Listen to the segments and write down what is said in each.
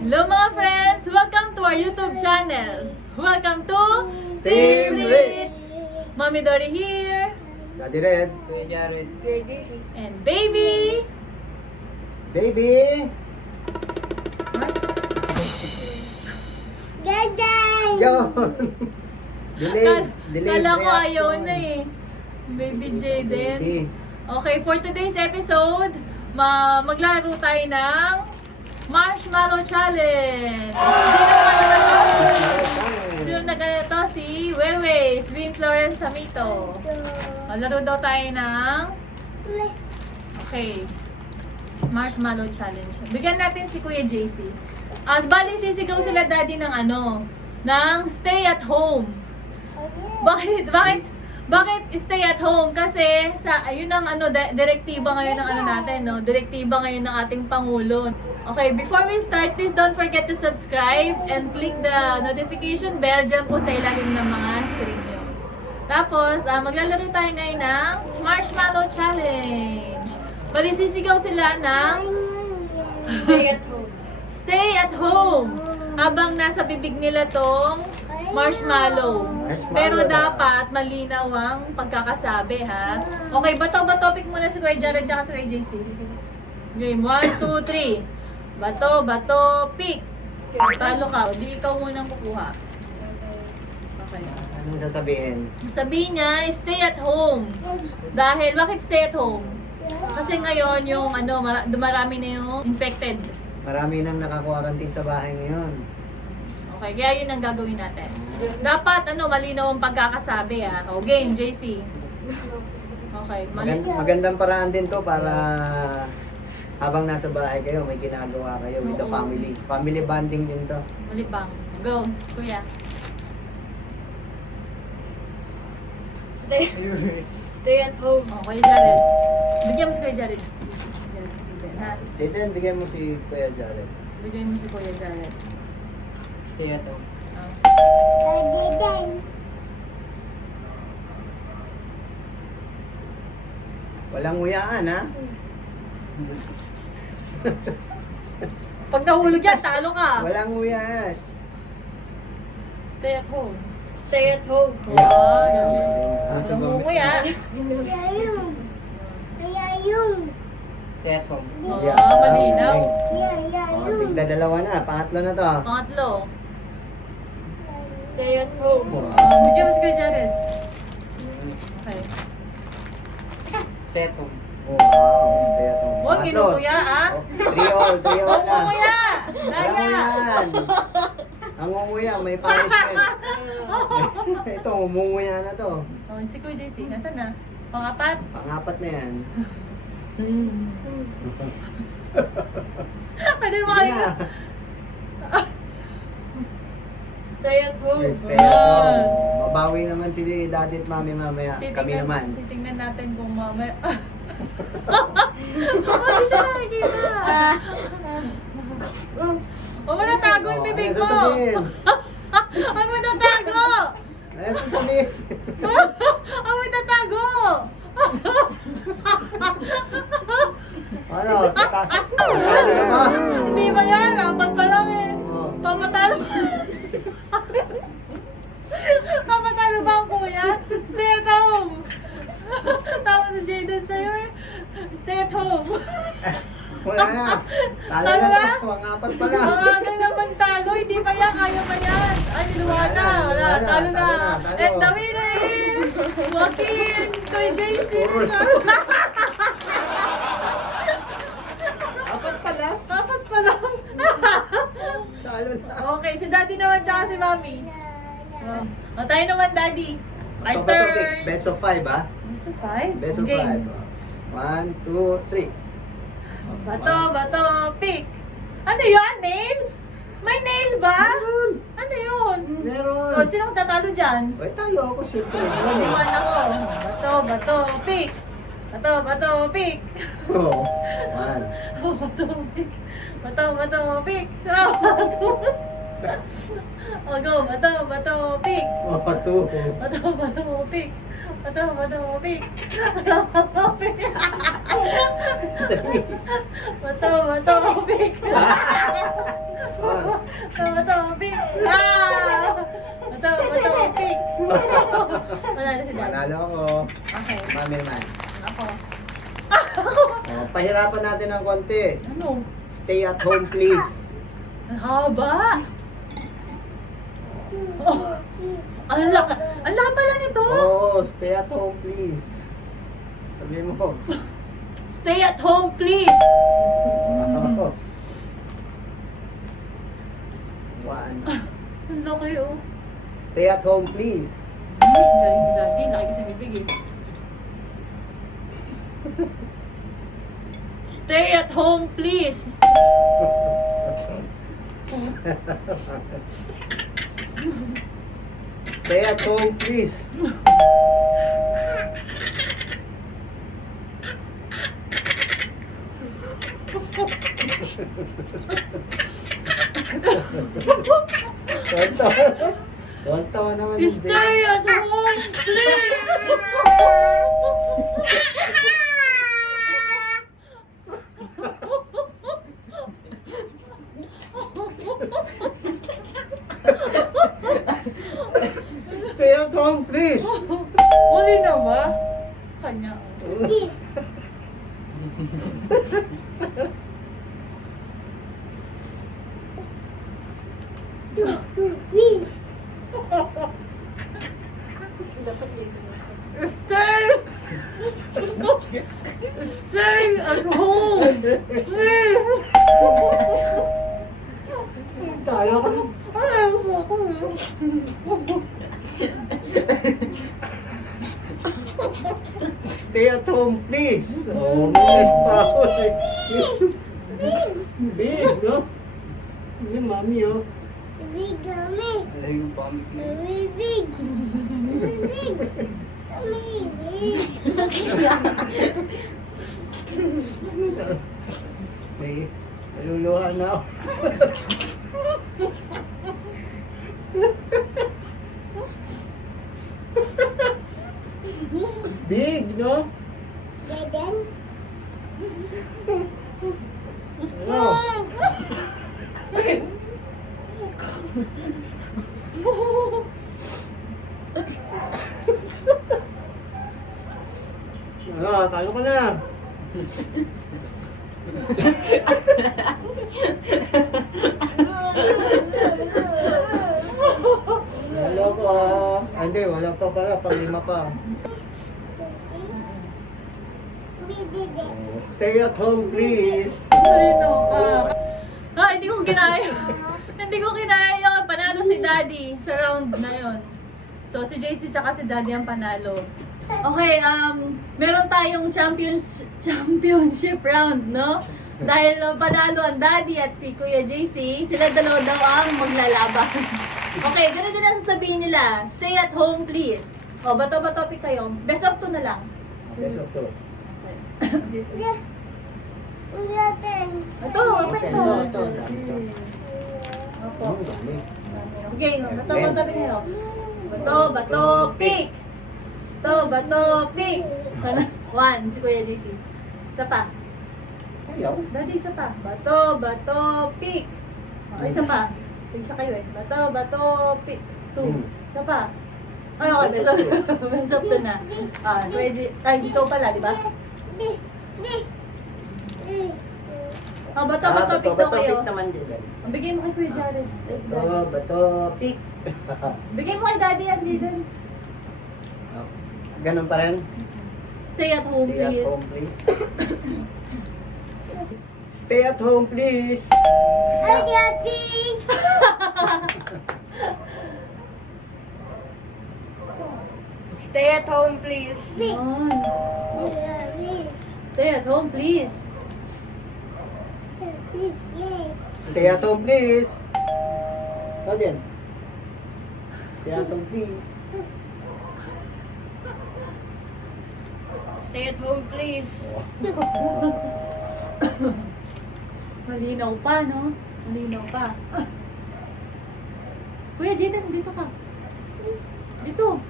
Hello mga friends! Welcome to our YouTube channel! Welcome to Team Ritz! Mommy Dory here! Daddy Red. Kuya Jared. Kuya JC. And baby! Baby! Gaday! Yo! Delayed Kala ko reaction. ayaw na eh. Baby Jaden. Baby. Okay, for today's episode, maglaro tayo ng Marshmallow Challenge! Sino na ganito? Si Wewe, Vince Lawrence Samito. Laro daw tayo ng... Okay. Marshmallow Challenge. Bigyan natin si Kuya JC. Bali sisigaw sila daddy ng ng stay at home. Bakit stay at home? Kasi yun ang direktiba ngayon ng natin, no? Direktiba ngayon ng ating Pangulo. Okay, before we start, please don't forget to subscribe and click the notification bell dyan po sa ilalim ng mga screen nyo. Tapos, maglalaro tayo ngayon ng Marshmallow Challenge. Bali sisigaw sila ng Stay at home. stay at home habang nasa bibig nila tong marshmallow. Pero dapat malinaw ang pagkakasabi, ha? Okay, bato pick muna si Kuya Jared at si Kuya JC. Game 1, 2, 3. Bato, pick. Talo ka. Di ikaw munang kukuha. Okay. Anong sasabihin? Sabihin niya, stay at home. Dahil, bakit stay at home? Kasi ngayon, yung marami na yung infected. Marami nang naka-quarantine sa bahay ngayon. Okay, kaya yun ang gagawin natin. Dapat, malinaw ang pagkakasabi, ha? O, game, JC. Okay, Magandang paraan din to para habang nasa bahay kayo, may ginagawa kayo with the Oo. family. Family bonding din to. malibang. Go, kuya. Stay at home. O, Kuya Jared. Bigyan mo si Kuya Jared. Ha? Dito, bigyan mo si Kuya Jared. Bigyan mo si Kuya Jared. Stay at home. Ah. Walang nguyaan, ha? Pag nahulog yan, talo ka. Walang nguyaan. Stay at home. Stay at home. Wow, namumuya. Stay at home. Oo, malinaw. Oh, tigda dalawa na. Pangatlo na to. Pangatlo. Stay at home. Bigyan mo si Kuya Jared. Okay. Stay at home. Oh, wow. Stay at home. Huwag Pangatlo. kinumuya, ah. 3-all na. Namumuya! Walang Daya! nguyaan. Ang umuya, may punishment. Ito, umuya na to. Oh, si Kuya JC, nasaan na? Pangapat? Pangapat na yan. Pwede mo Sige kayo. na. Stay at home. Stay at home. Mabawi naman si daddy at mami mamaya. Kami naman. Titingnan natin kung mamaya. Hindi siya nakikita. Huwag mo natago yung bibig Ano mo. sasabihin? Huwag mo natago. Ano sasabihin? Huwag mo natago. Ano? Tatalo na ba? Hindi ba yan? Apat pa lang eh. Oh. Pamatalo ba? Pamatalo ba ang kuya? Stay at home. Tama na Jaden sa'yo eh. Stay at home. Wala na. Talo Talo na na? to. Pangapat pa lang. Ang aga naman talo. Hindi pa yan. Kaya pa yan. Ay, niluwa na. Wala. Talo na. Talo. And the winner is Joaquin Kuya JC. Apat pa lang. Dapat pa lang. Talo na. Okay, si daddy naman tsaka si mommy. O, tayo naman daddy. My Ito ba to, Pix? turn. Best of 5, ha? Best of 5? Best of 5. 1, 2, 3. Bato, pick. Ano yun? Nail? May nail ba? Meron. Ano yun? Meron. O, sinong tatalo dyan? Ay, talo ako, siyempre. Iwan ako. Bato, pick. Bato, pick. Oh, 1. Bato, pick. Bato, pick. O, go. Bato, pick. Oh, 2. Bato, pick. Bato, pick. Bato, pick. Oh, Manalo si Daddy. Manalo ako. Okay. Mami man. Ako. Pahirapan natin ng konti. Ano? Stay at home, please. Ang haba. Oh, ang laka. Ang laka pala nito. Oh, stay at home, please. Sabihin mo. Stay at home, please. One. Ang laki, oh. Stay at home, please. Galing ni Daddy. Laki kasi bibig, eh. Stay at home, please. Stay at home, please. Tawa naman yung Stay at home, please. Stay at home, please. Uli na ba? Kanya. Stay! Stay at home! Please! Tayo ka. Ayaw mo ako. Stay at home, please. Oh, miss pa ako. Big, no? Yung mami, oh. Alay ko pa. May naluluha na ako. Big, no? Ano? Ano, talo ka na. Talo ko. Ah, hindi, wala pa pala. Pag-lima pa. Stay at home, please. Ano ka? Hindi ko kinaya. Hindi ko kinaya yung panalo si Daddy sa round na yun. So, si JC tsaka si Daddy ang panalo. Okay, meron tayong championship round, no? Dahil panalo ang Daddy at si Kuya JC, sila dalawa daw ang maglalaban. Okay, ganun din ang sasabihin nila. Stay at home, please. O, bato-bato pick kayo. Best of 2 na lang. Best of two. Ito, open to. Ito. Opo. Dami. Okay, bato-bato pick kayo. Bato, pick! Bato, pick! 1, si Kuya JC. Isa pa. Ayaw. Daddy, isa pa. Bato, pick! Isa pa. Isa kayo eh. Bato, pick. 2. Isa pa. Ay, okay. Best of 2 na. Kuya JC. Ay, ikaw pala, di ba? Bato, pick daw kayo. Pick naman din. Bigay mo kay Kuya Jared. Bato, pick. Bigay mo kay Daddy yan, Jaden. Ganun pa rin. Stay at home, Stay at please. home, please. Stay at home, please. Stay at home, please. Yun. Stay at home, please. Stay at home, please. Ano din? Stay at home, please. Stay at home, please. Malinaw pa, no? Malinaw pa. Kuya Jaden, dito ka. Dito.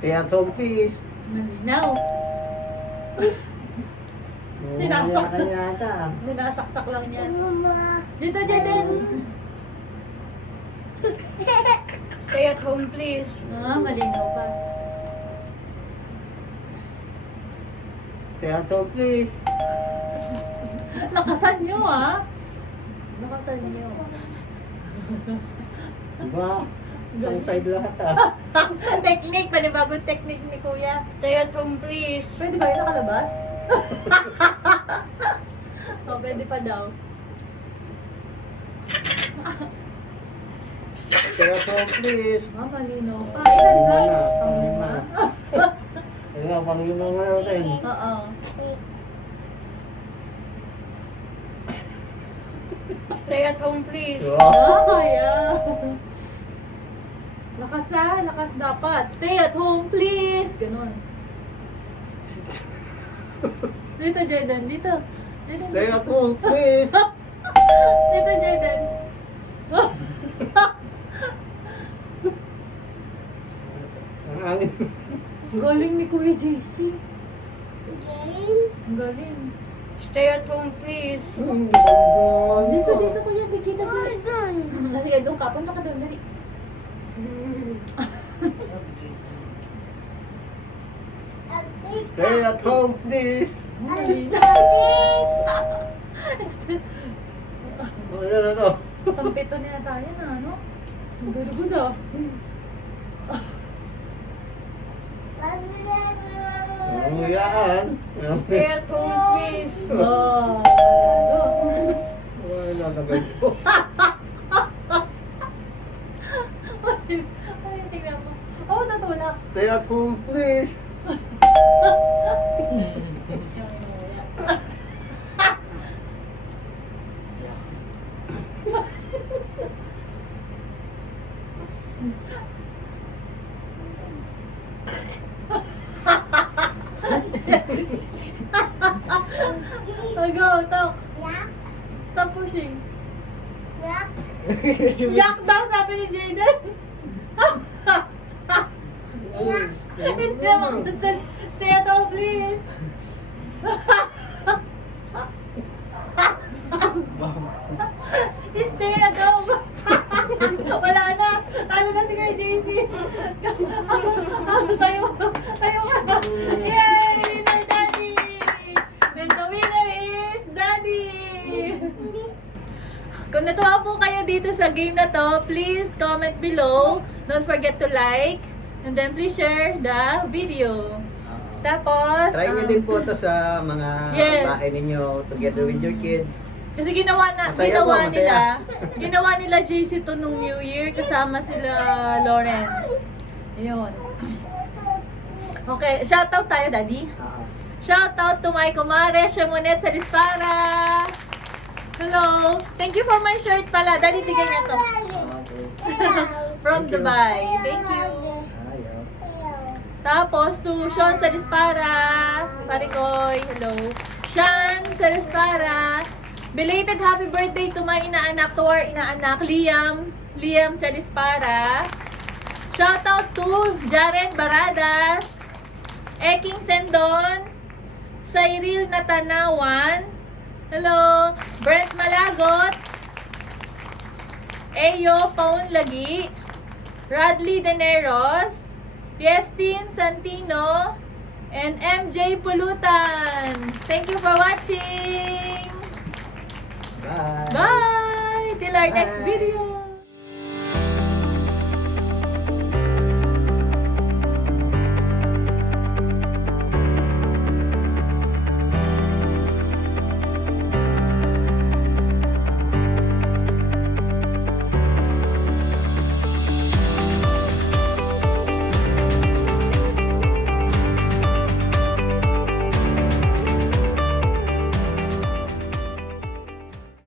Stay at home, please. Malinaw. Sinaksak. Umiyak ka yata. Sinasaksak lang yan. Dito, Jaden. Stay at home, please. Malinaw pa. Stay at home, please. Lakasan nyo, Lakasan nyo. Diba? Isang side lahat, Technique, panibagong technique ni Kuya. Stay at home, please. Pwede ba yun nakalabas? Pwede pa daw. Stay at home, please. Malinaw pa. Ilan ba? Panglima na. Ayun nga, panglima nga natin. Oo. Stay at home, please. Kaya. Lakas na, lakas dapat. Stay at home, please. Ganon. Dito, Jaden. Dito. Jaden. Stay at home, please. Dito, Jaden. Ang angin. Ang galing ni Kuya JC. Ang galing. Stay at home, please. Dito, dito, Kuya. Dikita sila. Sige, doon ka. Punta ka doon. Dali. Stay at home, please. Ano na to? Pampito niya tayo na, ano? So, very good, Umuyaan. Stay at home, please. Oh, Wala na nagay ko. Ay, tingnan mo. Oh, natulak. Stay at home, please. Oh, go, talk. Stop pushing. Yak daw, sabi ni Jaden. Hindi naman. Stay at home, please. Stay at home. Wala na. Talo na si Kuya JC. Tayo. Tayo ka na. Yay! Winner, Daddy! And the winner is Daddy! Kung natuwa po kayo dito sa game na to, please comment below. Don't forget to like. And then please share the video. Tapos, Try nyo din po ito sa mga Yes. bahay ninyo together with your kids. kasi ginawa Masaya po, masaya. ginawa nila JC to nung New Year kasama sila Lawrence. Ayun. Okay, shoutout tayo, Daddy. Shoutout to my kumare, Shamonet sa Dispara. Hello. Thank you for my shirt pala. Daddy, bigay niya to. From Thank you. Dubai. Thank you. Tapos to Sean sa Dispara. Parikoy, hello. Sean sa Dispara. Belated happy birthday to my inaanak, to our inaanak, Liam. Liam sa Dispara. Shoutout to Jaren Baradas. Eking Sendon. Cyril Natanawan. Hello. Brent Malagot. Eyo Paunlagi. Radley Deneros. Fiestin Santino, and MJ Pulutan. Thank you for watching. Bye. Bye! Till our next Bye. video.